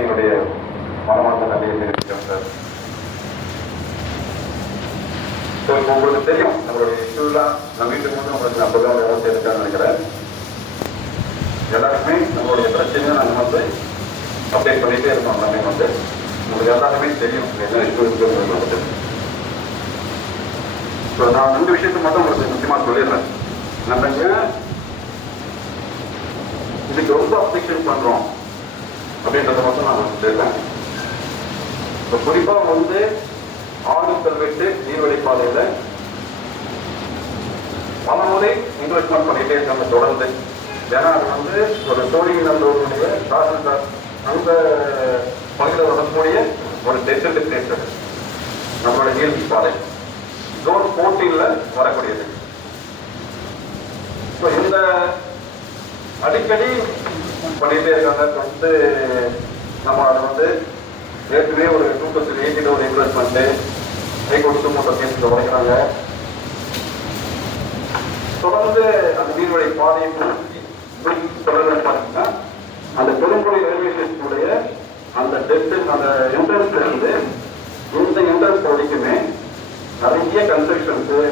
எல்லாருக்கும் என்னுடைய மனமார்ந்த நன்றியை தெரிவிக்கிறேன் சார். ஸோ இப்போ உங்களுக்கு தெரியும் நம்மளுடைய இஷ்யூலாம் நம்ம வீட்டுக்கு வந்து உங்களுக்கு 50 ஓட்டு இருக்கான்னு நினைக்கிறேன். எல்லாருக்குமே நம்மளுடைய பிரச்சனையை நாங்கள் வந்து அப்டேட் பண்ணிகிட்டே இருக்கோம். எல்லாமே வந்து உங்களுக்கு எல்லாருமே தெரியும் என்ன இஷ்யூ இருக்குங்கிறது வந்து. ஸோ நான் 2 விஷயத்தை மட்டும் உங்களுக்கு முக்கியமாக சொல்லிடுறேன். நம்ம இதுக்கு ரொம்ப அப்ளிகேஷன் பண்ணுறோம் அப்படின்றத மட்டும் நான் சொல்லிடுறேன். இப்போ குறிப்பாக வந்து ஆடு கல்வெட்டு நீர்வழிப்பாதையில் பல முறை இன்வெஸ்ட்மெண்ட் பண்ணிகிட்டே இருக்காங்க தொடர்ந்து. ஏன்னா அது வந்து ஒரு சோழிநல்லூருடைய தாசில்தார் அந்த பகுதியில் வரக்கூடிய ஒரு டெசிடென்ட் பிளேஸ் அது. நம்மளோட நீர்வழிப்பாதை ஜோன் 14 வரக்கூடியது. ஸோ இந்த அடிக்கடி பண்ணிகிட்டே இருக்காங்க. வந்து நம்ம அதை வந்து ஏற்கனவே ஒரு 2018 ஒரு இன்வெஸ்ட்மெண்ட்டு ஹைகோர்ட் சுமூட்ட கேஸில் உடைக்கிறாங்க. தொடர்ந்து அந்த நீர்வழி பாதையை சொல்லணும்னு பார்த்தீங்கன்னா அந்த பெருங்குடி ரயில்வே ஸ்டேஷனுடைய அந்த அந்த என்ட்ரன்ஸ்ல இருந்து இந்த என்ட்ரன்ஸ் வரைக்குமே நிறைய கன்ஸ்ட்ரக்ஷன்ஸு